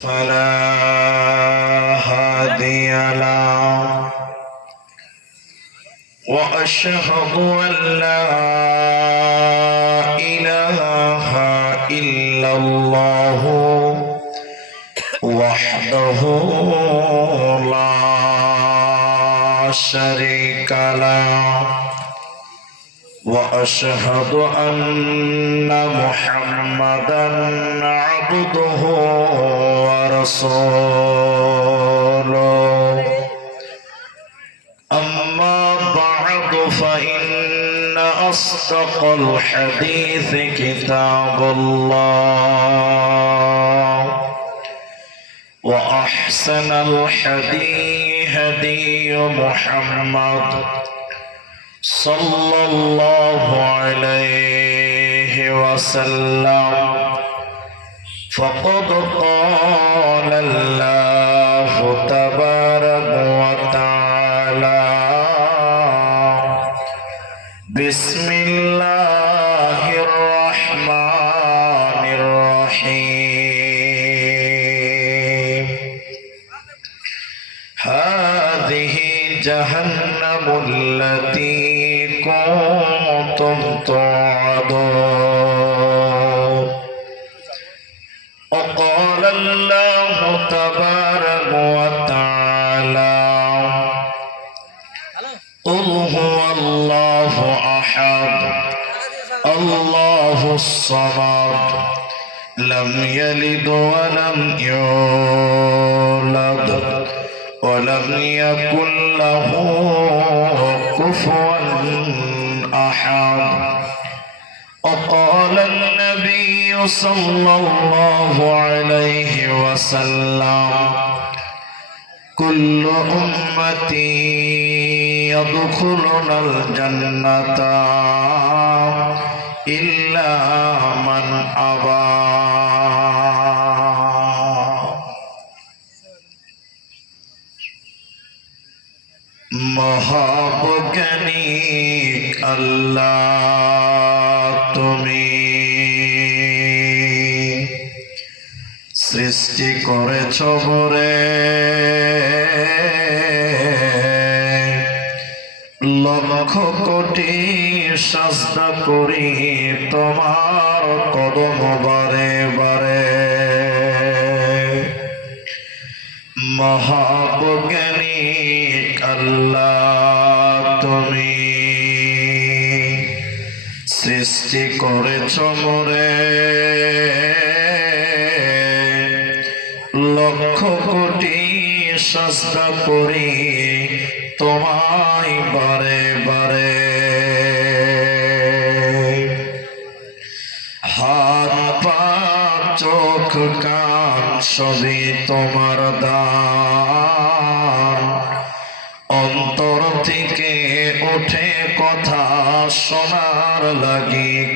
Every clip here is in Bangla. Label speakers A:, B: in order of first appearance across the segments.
A: فلا هادي له. وأشهد أن لا إله إلا الله وحده لا شريك له. وأشهد أن محمدا عبده ورسوله. أما بعد فإن أصدق الحديث كتاب الله. وأحسن الحديث هدي محمد صلى الله عليه وسلم. فقد قال الله تبارك الصمد لم يلد ولم يولد ولم يكن له كفوا احد وقال النبي صلى الله عليه وسلم كل أمتي يدخلون الجنة إلا من أبى মহাবজ্ঞানিক আল্লাহ তুমি সৃষ্টি করেছ বরে লক্ষ কোটি শাস্তা করি, তোমার কদম বারে বারে। মহাবজ্ঞানী আল্লাহ তুমি সৃষ্টি করেছ মরে। লক্ষ কোটি সস্তা করি, তোমায় বারে সবই তোমার দান অন্তর থেকে ওঠে কথা শোনার লাগি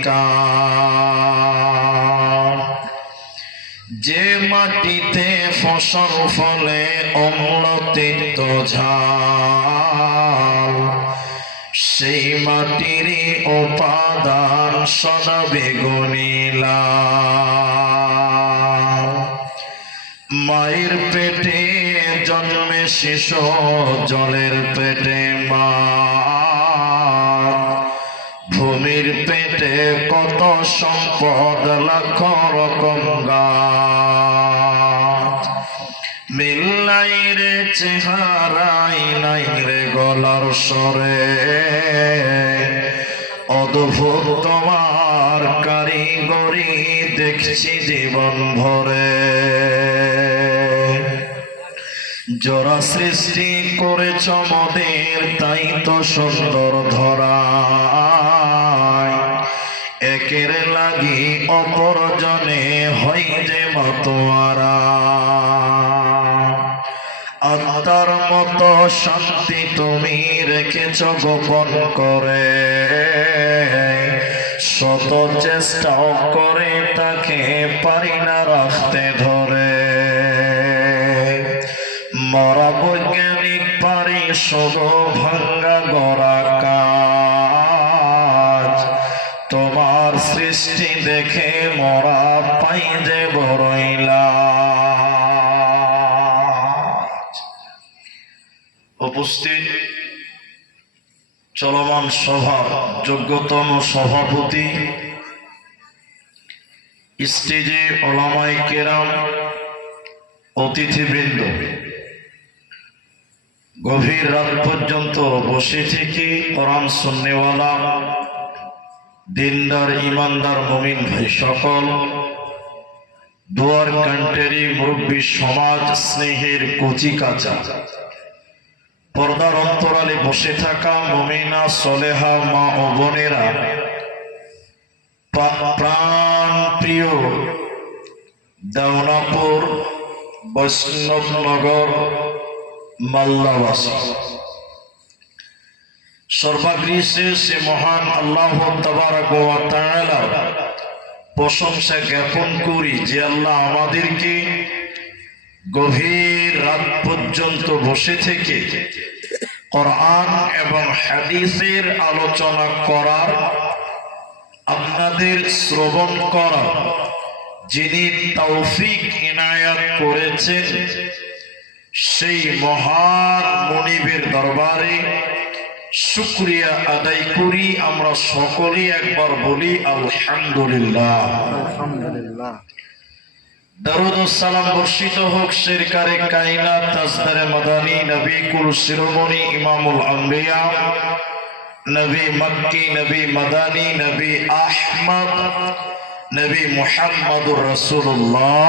A: যে মাটিতে ফসল ফলে অম্লতিত ঝাল, সেই মাটির উপাদান সদা বেগুনিলা মায়ের পেটে, জন্মে শিশু, জলের পেটে মা। ভূমির পেটে কত সম্পদ, লাখ রকম গাছ। মিল্লাই রে চেহারাই, নাই রে গলার সরে অদ্ভুত তোমার কারিগরি দেখছি জীবন ভরে। জোড়া সৃষ্টি করেছ মদের, তাই তো সুন্দর ধরা একের লাগি অপরজনে হই যে মতোয়ারা। আত্মার মতো শান্তি তুমি রেখেছ গোপন করে। শত চেষ্টাও করে তাকে পারি না রাখতে ধরে। মরা বৈজ্ঞানিক পারি শুভ ভাঙ্গা গড়া কাজ। তোমার সৃষ্টি দেখে মরা পাই যে বড়ইলা উপস্থিত চলমান সভা যোগ্যতম সভাপতি, স্টেজে অলামাই কেরাম, অতিথিবৃন্দ। গভীর রাত পর্যন্ত বসে থেকে কোরআন শুননেওয়ালা দিনদার, ইমানদার, মমিন ভাই সকল, দুয়ার কান্টেরি, মুরব্বী সমাজ, স্নেহের কচি কাঁচা। পর্দার অন্তরালে বসে থাকা মমিনা, সলেহা, মা ও বোনেরা প্রাণ প্রিয় দেওনাপুর, বৈষ্ণবনগর মাল্লাবাসী সর্বাগ্রীষে সে মহান আল্লাহ প্রশংসা জ্ঞাপন করি যে আল্লাহ আমাদেরকে গভীর রাত পর্যন্ত বসে থেকে কোরআন এবং হাদিসের আলোচনা করার, আপনাদের শ্রবণ করার যিনি তৌফিক ইনায়াত করেছেন সেই মহান মনিবের দরবারে শুক্রিয়া আদায় করি আমরা সকলেই একবার বলি আলহামদুলিল্লাহ।
B: আলহামদুলিল্লাহ।
A: দরুদ সালাম বর্ষিত হোক শেরকারে কায়নাত তাজদারে মাদানী নবী কুল শিরোমণি ইমামুল আম্বিয়া নবী মক্কি নবী মাদানী নবী আহমদ নবী মুহাম্মদুর রাসূলুল্লাহ।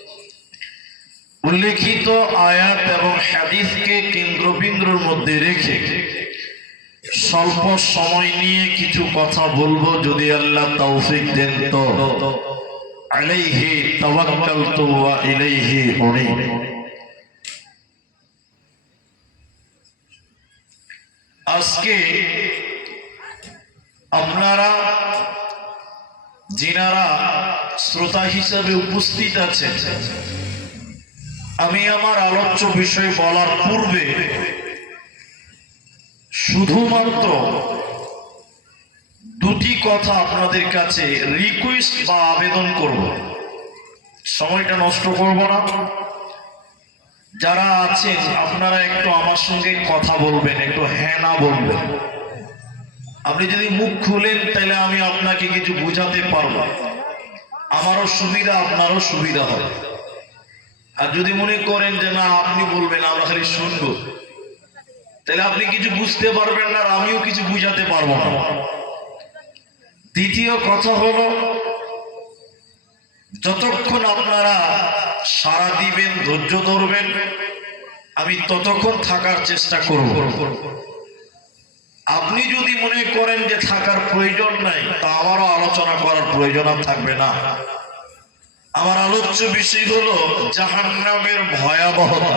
A: উল্লেখিত আয়াত এবং হাদিসকে কেন্দ্রবিন্দুর মধ্যে রেখে স্বল্প সময় নিয়ে কিছু কথা বলব যদি আল্লাহ তৌফিক দেন তো। আলাইহি তাওয়াক্কালতু ওয়া ইলাইহি উনীব। আজকে আপনারা, যিনারা শ্রোতা হিসাবে উপস্থিত আছেন আমি আমার আলোচ্য বিষয় বলার পূর্বে শুধুমাত্র দুটি কথা আপনাদের কাছে রিকোয়েস্ট বা আবেদন করব। সময়টা নষ্ট করব না। যারা আছেন, আপনারা একটু আমার সঙ্গে কথা বলবেন, একটু হ্যাঁ না বলবেন। আপনি যদি মুখ খুলেন, তাহলে আমি আপনাকে কিছু বুঝাতে পারব। আমারও সুবিধা, আপনারও সুবিধা হবে। আর যদি মনে করেন যে, না, আপনি বলবেন, আমরা খালি শুনব। তাহলে আপনি কিছু বুঝতে পারবেন না আর আমিও কিছু বুঝাতে পারব না। দ্বিতীয় কথা হলো, যতক্ষণ আপনারা সারা দিবেন, ধৈর্য ধরবেন, আমি ততক্ষণ থাকার চেষ্টা করব। আপনি যদি মনে করেন যে, থাকার প্রয়োজন নাই, তা আমারও আলোচনা করার প্রয়োজন আর থাকবে না। আমার আলোচ্য বিষয় হলো জাহান্নামের ভয়াবহতা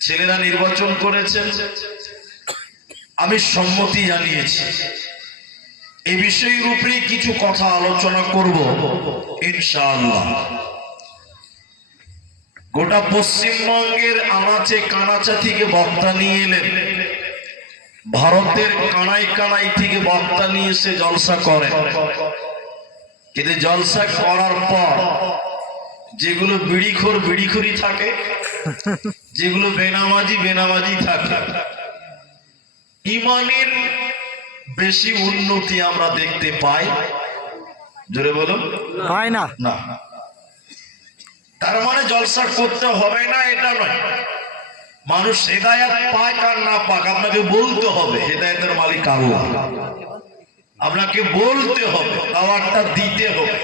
A: ছেলেরা নির্বাচন করেছেন। আমি সম্মতি জানিয়েছি। এই বিষয়ের উপরে কিছু কথা আলোচনা করব, ইনশাআল্লাহ। গোটা পশ্চিমবঙ্গের আনাচে কানাচা থেকে বক্তা নিয়ে এলেন। ভারতের কানাই কানাই থেকে বক্তা নিয়ে এসে জলসা করেন কিন্তু জলসা করার পর যেগুলো বিড়িখোর বিড়িখুরি থাকে যেগুলো বেনামাজি বেনামাজি থাকে ইমানের বেশি উন্নতি আমরা দেখতে পাই। জোরে বলুন
B: হয় না।
A: না। তার মানে জলসা করতে হবে না এটা নয়। মানুষ হেদায়াত পায় আর না পাক আপনাকে বলতে হবে হেদায়তের মালিক আল্লাহ। আপনাকে বলতে হবে দাওয়াতটা দিতে হবে।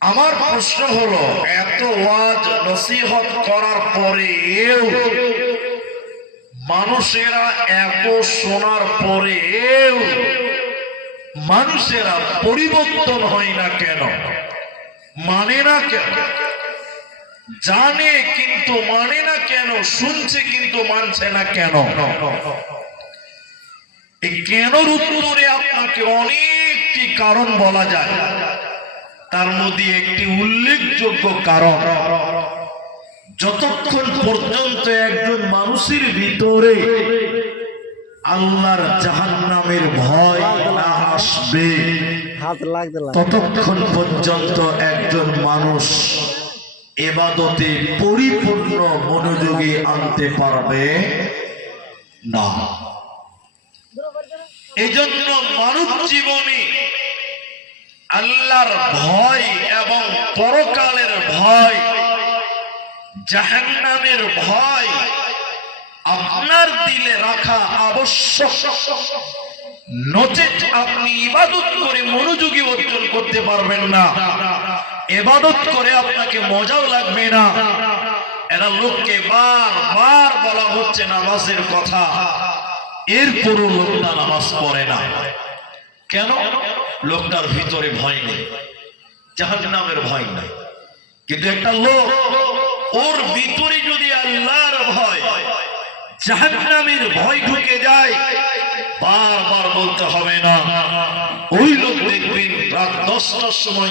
A: আমার প্রশ্ন হলো, এত ওয়াজ নসিহত করার পরে মানুষেরা এত শোনার পরে মানুষেরা পরিবর্তন হয় না কেন? মানে না কেন? জানে কিন্তু মানে না কেন? শুনছে কিন্তু মানছে না কেন? এই কেনর উত্তরে আপনাকে অনেকটি কারণ বলা যায়। তার মধ্যে একটি উল্লেখযোগ্য কারণ। যতক্ষণ পর্যন্ত একজন মানুষের ভিতরে আল্লাহর জাহান্নামের ভয় না আসবে ততক্ষণ পর্যন্ত একজন মানুষ এবাদতে পরিপূর্ণ মনোযোগী আনতে পারবে না। এজন্য মানব জীবনে আল্লাহর ভয় এবং পরকালের ভয়, জাহান্নামের ভয় আপনার দিলে রাখা আবশ্যক। নচেত আপনি ইবাদত করে মনোযোগী অর্জন করতে পারবেন না। এবাদত করে আপনাকে মজাও লাগবে না। এরা লোককে বার বার বলা হচ্ছে নামাজের কথা। এরপরও লোকটা নামাজ পড়ে না। কেন? লোকটার ভিতরে ভয় নেই। জাহাজ নামের ভয় নাই। কিন্তু একটা লোক, ওর ভিতরে যদি আল্লাহর ভয়, জাহান্নামের ভয় ঢুকে যায় হবে না। ওই লোক দেখবেন রাত দশটার সময়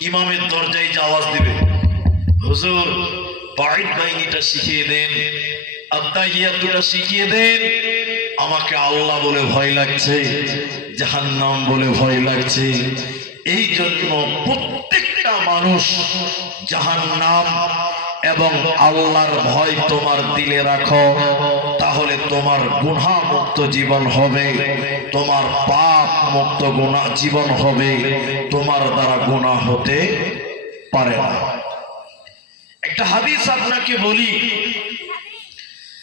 A: ইমামের দরজায় যে আওয়াজ দিবে। হুজুর বাইট বাহিনীটা শিখিয়ে দেন, আত্মাহিয়াতুটা শিখিয়ে দেন আমাকে আল্লাহ বলে ভয় লাগছে, জাহান্নাম বলে ভয় লাগছে। এই জন্য প্রত্যেকটা মানুষ জাহান্নাম এবং আল্লাহর ভয় তোমার দিলে রাখো, তাহলে তোমার গুণা মুক্ত জীবন হবে, তোমার পাপ মুক্ত গুণা জীবন হবে, তোমার দ্বারা গুণা হতে পারে না। একটা হাদিস আপনাকে বলি।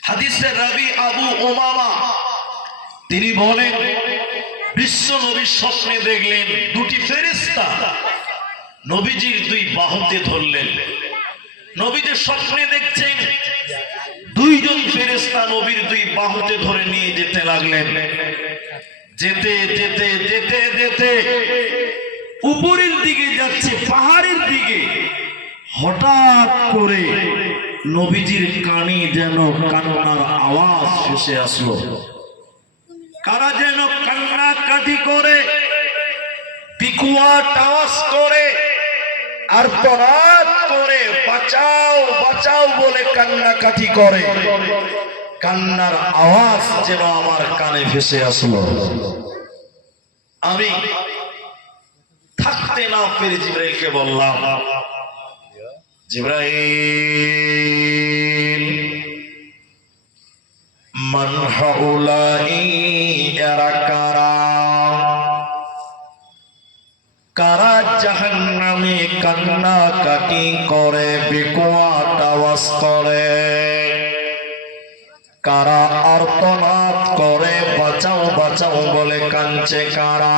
A: হাদিসের রবি আবু ওমামা তিনি বলেন, বিশ্ব নবীর স্বপ্নে দেখলেন দুটি ফেরিস্তা নবীজির দুই বাহুতে ধরলেন। নবীদের স্বপ্নে দেখছেন দুইজন ফেরেস্তা নবীর দুই বাহুতে ধরে নিয়ে যেতে লাগলেন। যেতে যেতে যেতে যেতে উপরের দিকে যাচ্ছে, পাহাড়ের দিকে। হঠাৎ করে নবীজির কানে যেন কান্নার আওয়াজ ভেসে আসলো। কারা যেন কান্না কাটি করে পিকুয়া টাওয়াস করে, আর পরাত করে, বাঁচাও বাঁচাও বলে কান্নাকাটি করে। কান্নার আওয়াজ যেন আমার কানে ভেসে আসলো। আমি থাকতে না পেরে জিব্রাইলকে বললাম, জিব্রাইল, মান হাউলাই কান্না কাটি করে বেকুয়াট আওয়াজ করে। কারা আর্তনাদ করে, বাঁচাও বাঁচাও বলে কাঞ্চে কারা।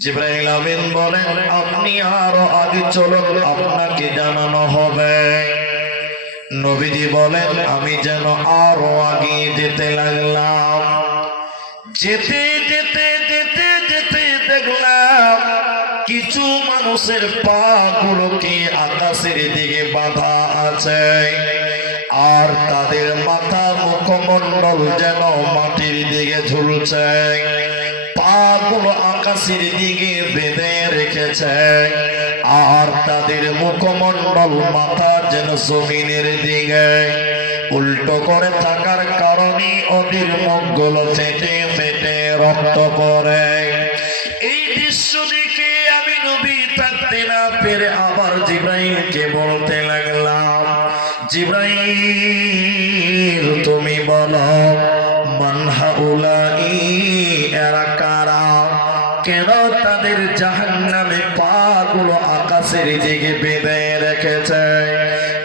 A: জিব্রাইল বলেন, আপনি আরও আগে চলুন, আপনাকে জানানো হবে। নবীজি বলেন, আমি যেন আরও আগে যেতে লাগলাম। যেতে যেতে যেতে কিছু মানুষের পা গুলোকে আকাশের দিকে বাঁধা আছে। আর তাদের মাথা মুখমণ্ডল যেন মাটির দিকে ঝুলছে। পা গুলো আকাশের দিকে বেঁধে রেখেছে। আর তাদের মুখমণ্ডল মাথা যেন জমিনের দিকে উল্টো করে থাকার কারণে ওদের মুখগুলো ফেটে ফেটে রক্ত করে জিব্রাইলকে বলতে লাগলাম, জিব্রাইল, তুমি বলো মানহাউলাই এরা কারা? কেন তাদের জাহান্নামে পাগুলো আকাশের দিকে বেঁধে রেখেছে?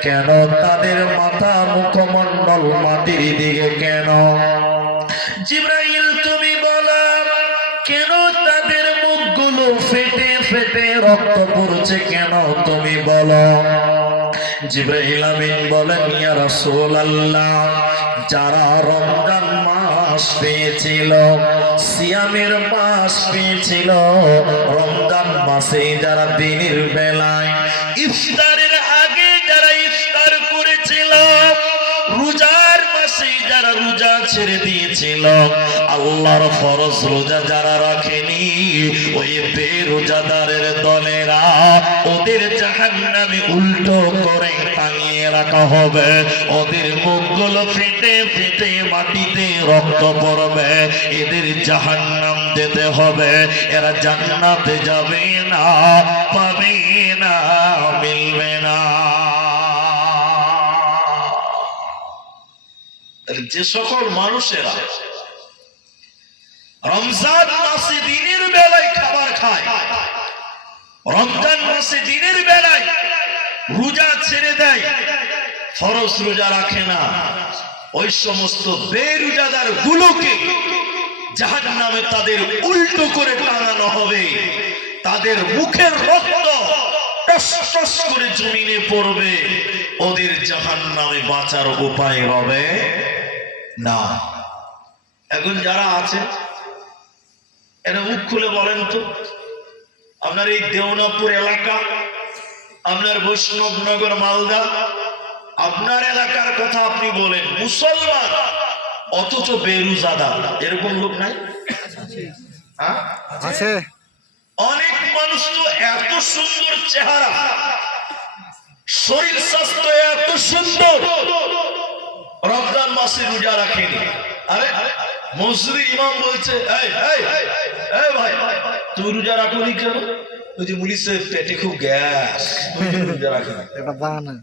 A: কেন তাদের মাথা মুখমণ্ডল মাটির দিকে কেন? জিব্রাইল ফেটে ফেটে রক্ত পড়ছে কেন তুমি বলো? জিব্রাহিল আমিন বলেন, ইয়া রাসূলুল্লাহ, যারা রমজান মাস পেয়েছিল, সিয়ামের মাস পেয়েছিল, রমজান মাসে যারা দিনের বেলায়, ইফতারের আগে যারা ইফতার করেছিল, রোজা মাসে যারা রোজা ছেড়ে দিয়েছিল, আল্লাহর ফরজ রোজা যারা রাখেনি, ওই বেরোজাদারের দলেরা ওদের জাহান্নামে উল্টো করে টাঙিয়ে রাখা হবে। ওদের মুখগুলো ফেটে ফেটে মাটিতে রক্ত পড়বে। এদের জাহান্নাম যেতে হবে। এরা জান্নাতে যাবে না, পাবে না, মিলবে না। যে সকল মানুষেরা রমজান মাসে দিনের বেলায় খাবার খায়, রমজান মাসে দিনের বেলায় রোজা ছেড়ে দেয়, ফরজ রোজা রাখে না। ওই সমস্ত বেরোজাদার গুলোকে জাহান নামে তাদের উল্টো করে টানানো হবে। তাদের মুখের রক্ত করে জমিনে পড়বে। ওদের জাহান নামে বাঁচার উপায় হবে না। এখন যারা আছে এটা মুখ খুলে বলেন তো আপনার এই দেওনাপুর এলাকা আপনার বৈষ্ণবনগর মালদা আপনার এলাকার কথা আপনি বলেন মুসলমান অথচ বেরুজাদা এরকম লোক নাই? হ্যাঁ?
B: আছে।
A: অনেক মানুষ তো এত সুন্দর চেহারা শরীর স্বাস্থ্য এত সুন্দর রমজান মাসে রোজা রাখেনি। আরে মসজিদে ইমাম বলছে এই এই এই ভাই তুই রোজা রাখনি কেন? ওই যে বলিস পেটে খুব গ্যাস। রোজা রাখেনি?
B: এটা বাহানা।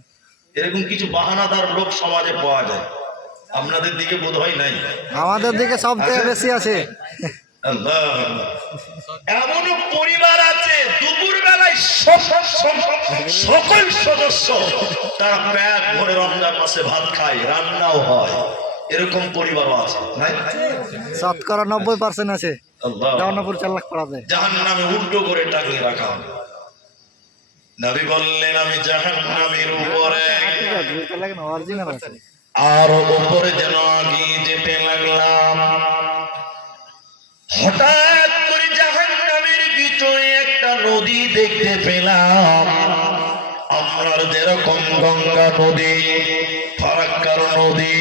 A: এরকম কিছু বাহানাদার লোক সমাজে পাওয়া যায়। আপনাদের দিকে বোধ হয় নাই।
B: আমাদের দিকে সব থেকে বেশি আছে।
A: এমন পরিবার আছে দুপুর বেলায় সকল সকল সদস্য তারা প্যাট ভরে রমজান মাসে ভাত খায় রান্নাও হয়। এরকম পরিবারও আছে
B: শতকরা নব্বই পার্সেন্ট আছে। চার লাখ পড়াতে
A: জাহান নামে উল্টো করে টাকিয়ে রাখা হবে। নবী বললেন আমি জাহান নামের উপরে আর উপরে যেন আগিয়ে যেতে লাগলাম। হঠাৎ করে জাহান নামের ভিতরে একটা নদী দেখতে পেলাম। আপনার যেরকম গঙ্গা নদী, ফারাক্কার নদী,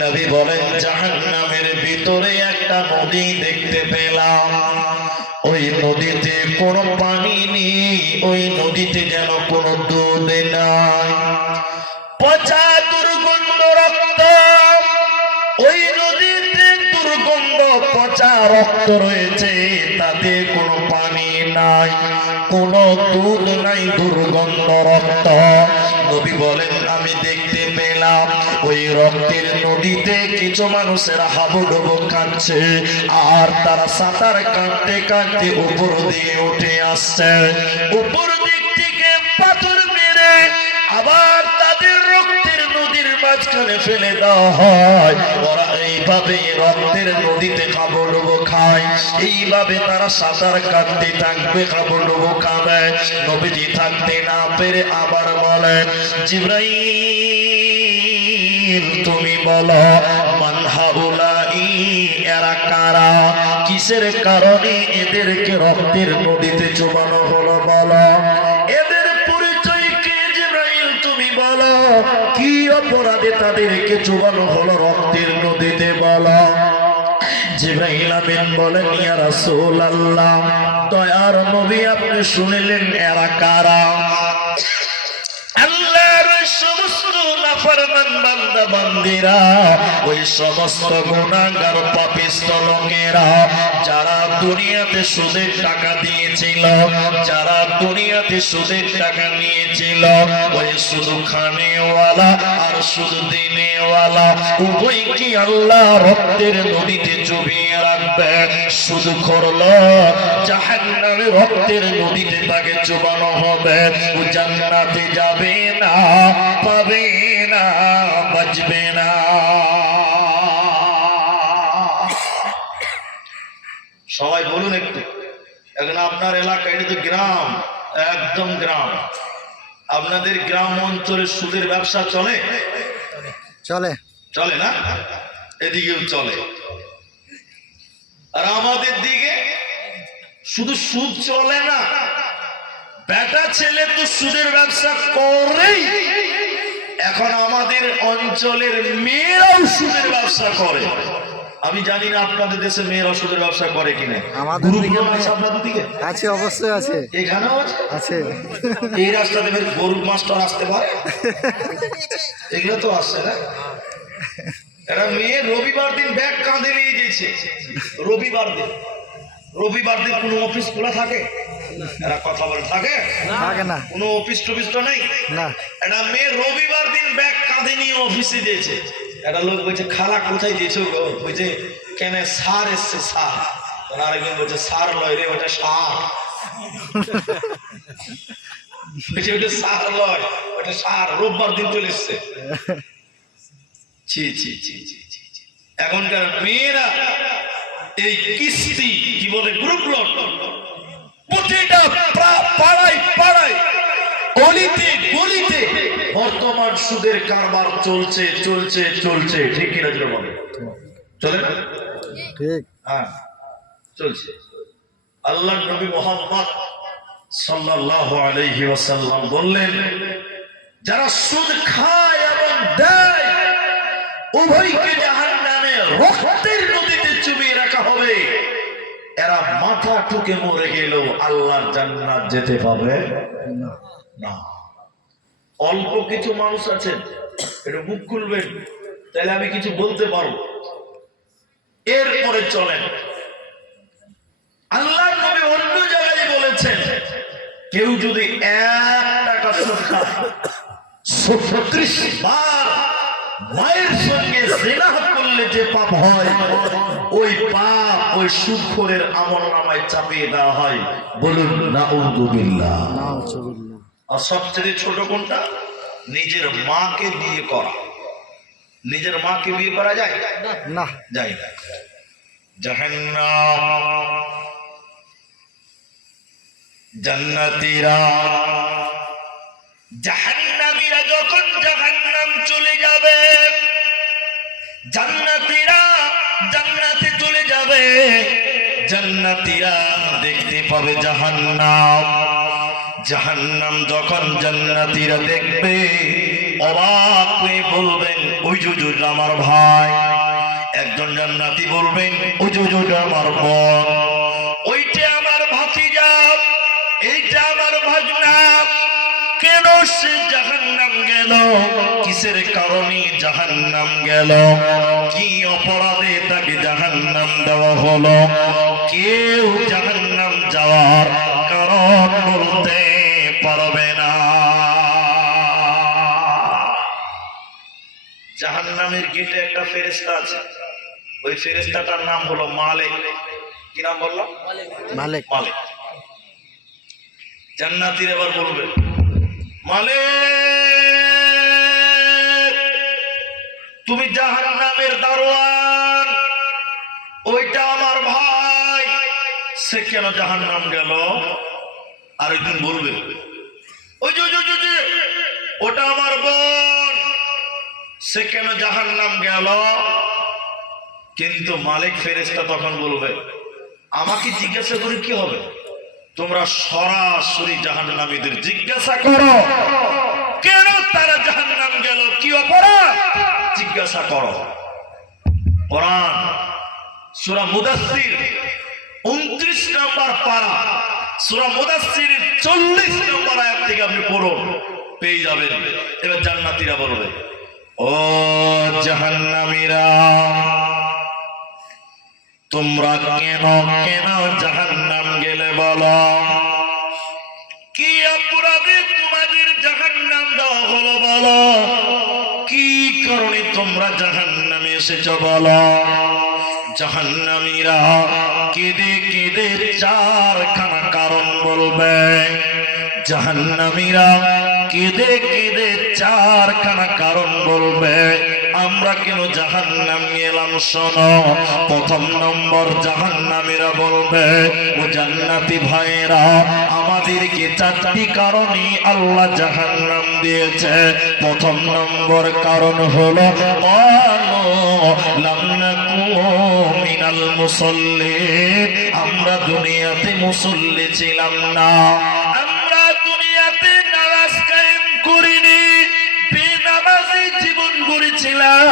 A: নবী বলেন জাহান নামের ভিতরে একটা নদী দেখতে পেলাম। ওই নদীতে কোনো পানি নেই, ওই নদীতে যেন কোনো দুধ নাই। পচা রক্ত রয়েছে, তাতে কোনো পানি নাই, কোনো দুধ নাই, দুর্গন্ধ রক্ত। নবী বলেন, আমি দেখতে পেলাম, ওই রক্তের নদীতে কিছু মানুষেরা হাবুডুবু কাটছে আর তারা সাঁতার কাটতে কাটতে উপর দিয়ে উঠে আসছে। উপর দিক মাঝখানে ফেলে দেওয়া হয়। ওরা এইভাবে রক্তের নদীতে খাব ডুবো খায়। এইভাবে তারা সাঁতার কাটতে থাকবে খাব ডুবো খাবে। নবীজি থাকতে না পেরে আবার বলেন, জিব্রাইল, তুমি বলো মানহাউলাই এরা কারা? কিসের কারণে এদেরকে রক্তের নদীতে চুবানো হলো? অপরাধে তাদেরকে চুবানো হলো রক্তের নদীতে বলা। জিব্রাইল বলেন দয়ার নবী, আপনি শুনিলেন এরা কারা? নাফরমান বান্দা বান্দিরা, ওই সমস্ত গুনাহগার পাপিষ্ট লোকেরা, যারা দুনিয়াতে সুদের টাকা দিয়েছিল, যারা দুনিয়াতে সুদের টাকা নিয়েছিল, ওই শুধু খানেওয়ালা আর শুধু দিনেওয়ালা, উভয় কি আল্লাহ রক্তের নদীতে চুবিয়ে রাখবে? শুধু করল জাহান্নামে রক্তের নদীতে তাকে চুবানো হবে। জান্নাতে যাবে না, পাবে না বাঁচবে না সবাই বলুন একটু। এখন আপনার এলাকা এটা তো গ্রাম একদম গ্রাম। আপনাদের গ্রাম অঞ্চলে সুদের ব্যবসা চলে?
B: চলে।
A: চলে না? এদিকেও চলে। আর আমাদের দিকে শুধু সুদ চলে না। বেটা ছেলে তো সুদের ব্যবসা করেই এখন আমাদের অঞ্চলের মেয়েরাও সুদের ব্যবসা করে। আমি জানি না আপনাদের দেশে মেয়েরা সুদের ব্যবসা করে কিনা।
B: আমাদের দিকে
A: আছে আপনাদের দিকে?
B: আছে অবশ্যই আছে।
A: এখানেও আছে? এই রাস্তা দেবে গরুর মাস্টার আসতে পারে? এগুলো তো আসছে না। একটা মেয়ে রবিবার দিন ব্যাগ কাঁধে নিয়ে গেছে রবিবার দিন। রবিবার দিন কোনো অফিস খোলা থাকে? এরা কথা বলে থাকে?
B: থাকে না।
A: কোনো অফিস টফিস তো নেই?
B: না।
A: একটা মেয়ে রবিবার দিন ব্যাগ কাঁধে নিয়ে অফিসে দিয়েছে। একটা লোক বলছে খালা কোথায় দিয়েছে গো? বলছে কেন সার এসছে সার। আরেকজন বলছে সার লয় রে ওটা সার। বলছে ওটা সার লয় ওটা সার রোববার দিন চলে এসছে। ছি ছি ছি ছি ছি ছি। এখনকার মেয়েরা এই কিস্তি কি বলে গ্রুপ লোন প্রতিটা পাড়ায় পাড়ায় অলিতে গলিতে বর্তমান সুদের কারবার চলছে চলছে চলছে। ঠিক কিনা যেটা বলে? চলে না?
B: ঠিক।
A: হ্যাঁ চলছে। আল্লাহ নবী মোহাম্মদ সাল্লাল্লাহু আলাইহি ওয়াসাল্লাম বললেন যারা সুদ খায় এবং দেয় উভয়কে জাহান্নামে রক্তের চুবিয়ে রাখা হবে। এরা মাথা ঠুকে মরে গেলেও আল্লাহর জান্নাত যেতে পাবে
B: না।
A: অল্প কিছু মানুষ আছেন একটু মুখ খুলবেন, তাহলে আমি কিছু বলতে পারব। এরপরে চলেন। আল্লাহ নবী অন্য জায়গায় বলেছেন, কেউ যদি এক টাকা খায় ছত্রিশ বার মায়ের সঙ্গে জেনা করলে যে পাপ হয় ওই পাপ ওই সুদখোরের আমল নামায় চাপিয়ে দেওয়া হয়। বলুন না
B: চবিল্লা
A: আর সবচেয়ে ছোট কোনটা? নিজের মাকে বিয়ে করা। নিজের মাকে বিয়ে করা যায়?
B: না।
A: যায় না। জাহান্নাম। জান্নাতীরা। জাহান্নামীরা যখন জাহান্নাম চলে যাবে জান্নাতীরা জান্নাতে চলে যাবে। জান্নাতিরা দেখতে পাবে জাহান্নাম। জাহান্নাম যখন জান্নাতিরা দেখবে, অবাক হয়ে বলবেন, ওই জুজুর আমার ভাই। একজন জান্নাতি বলবেন, ওই জুজুর আমার বোন। কেন সে জাহান্নাম গেল? কিসের কারণে জাহান্নাম গেল? কি অপরাধে তাকে জাহান্নাম দেওয়া হলো? কেউ জাহান্নাম যাওয়ার কারণ বলতে পারবে না। জাহান্নামের গেটে একটা ফেরেস্তা আছে। ওই ফেরেস্তাটার নাম হলো মালিক। কি নাম বললাম
B: মালিক।
A: মালিক। জান্নাতির এবার বলবে। মালিক তুমি জাহান্নামের দারোয়ান ওইটা আমার ভাই। সে কেন জাহান্নাম গেল? আরেকজন বলবে ওই যে, ওটা আমার বোন। সে কেন জাহান্নাম গেল? কিন্তু মালিক ফেরেস্তা তখন বলবে আমাকে জিজ্ঞাসা করে কি হবে? তোমরা সরাসরি জাহান্নামীদের জিজ্ঞাসা করো। কেন তারা জাহান্নাম গেল? কি অপরাধ? জিজ্ঞাসা করো। সূরা মুদাসসির 29 নম্বর পারা। সূরা মুদাসসির 40 নম্বর আয়াত থেকে আপনি পড়ুন, পেয়ে যাবেন। এবার জান্নাতীরা বলবে, ও জাহান্নামীরা, তোমরা কেন কেন গেলে কি অপরাধে তোমাদের জাহান্নাম দেওয়া হলো বলো। কি কারণে তোমরা জাহান্নামে এসেছ বলো। জাহান্নামীরা কেঁদে কেঁদে চারখানা কারণ বলবে। জাহান্নামীরা কেঁদে কেঁদে চারখানা কারণ বলবে, আমরা কেন জাহান্নাম এলাম শোনো। প্রথম নম্বর জাহান্নামীরা বলবে, ও জান্নাতি ভাইয়েরা, আমাদেরকে চারটি কারণে আল্লাহ জাহান নাম দিয়েছে। প্রথম নম্বর কারণ হলো মিনাল মুসল্লিন আমরা দুনিয়াতে মুসল্লি ছিলাম না। করেছিলাম।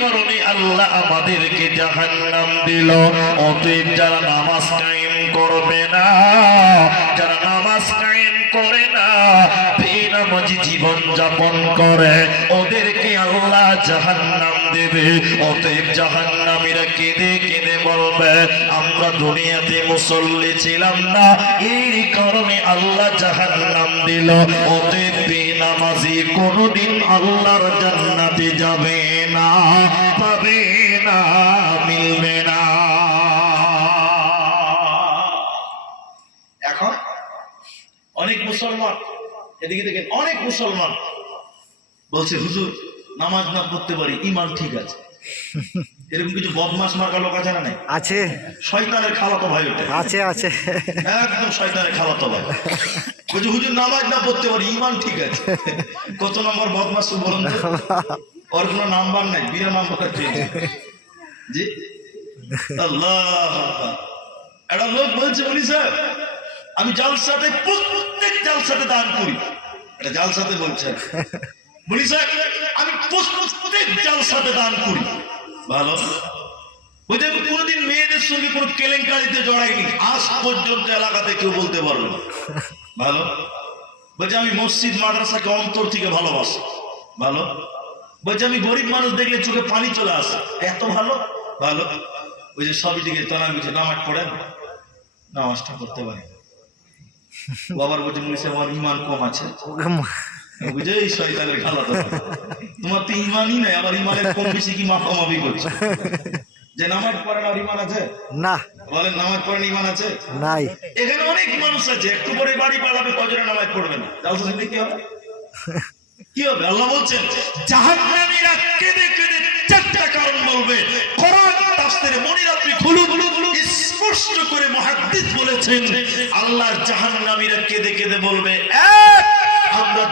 A: কারণে আল্লাহ আমাদেরকে জাহান্নাম দিল। অতএব যারা নামাজ কায়েম করবে না, যারা নামাজ কায়েম করে না বেনামাজি জীবন যাপন করে। ওদেরকে আল্লাহ জাহান্নাম দেবে। অতএব জাহান্নামীরা কেঁদে কেঁদে বলবে, আমরা দুনিয়াতে মুসল্লি ছিলাম না। এই কারণে আল্লাহ জাহান্নাম দিল। অতএব বেনামাজি কোনোদিন আল্লাহর জান্নাতে যাবে না, পাবে না, মিলবে না। এখন অনেক মুসলমান এদিকে দেখেন অনেক মুসলমান বলছে হুজুর নামাজ না পড়তে পারি ইমান ঠিক আছে। এরকম কিছু বদমাস মার্কা লোক আছে না নাই?
B: আছে।
A: শয়তানের খালাতো ভাই ওটা।
B: আছে আছে।
A: একদম শয়তানের খালাতো ভাই। বলছে হুজুর নামাজ না পড়তে পারি ইমান ঠিক আছে। কত নম্বর বদমাস বলুন ওর কোনো নাম্বার নাই বিনা নাম্বার জি? আল্লাহ। একটা লোক বলছে বলি স্যার আমি জালসাতে প্রত্যেক জালসাতে দান করি। জালসাতে বলছে বলি, স্যার, আমি প্রত্যেক জালসাতে দান করি। ভালো। আমি কোনোদিন মেয়েদের সঙ্গে কোনো কেলেঙ্কারিতে জড়াইনি। আজ পর্যন্ত এলাকাতে কেউ বলতে পারবে না। ভালো। বলছে, আমি মসজিদ মাদ্রাসাকে অন্তর থেকে ভালোবাসি। ভালো। বলছে, আমি গরিব মানুষ দেখলে চোখে পানি চলে আসে। এত ভালো? ভালো। ওই যে সবই দিকে তলা মিছে নামাজ পড়েন? নামাজটা করতে পারি। বাবার বলছে বলেছে আমার ইমান কম আছে। বুঝে শয়তানের খালা তো। তোমার তো ইমানই নাই আবার ইমানের কম বেশি কি করছে? যে নামাজ পড়েন আর ইমান আছে?
B: না।
A: বলেন নামাজ পড়েন ইমান আছে?
B: নাই।
A: এখানে অনেক মানুষ আছে একটু পরে বাড়ি পালাবে কজনে নামাজ পড়বে না। জালসা শুনলে কি হবে? কি হবে? আল্লাহ বলছেন জাহান্নামীরা কেঁদে কেঁদে চারটা কারণ বলবে। কোরআন তাফসীরে মনির আপনি খুলুন। স্পষ্ট করে মহাদিত বলেছেন আল্লাহর জাহান্নামীরা কেঁদে কেঁদে বলবে আমরা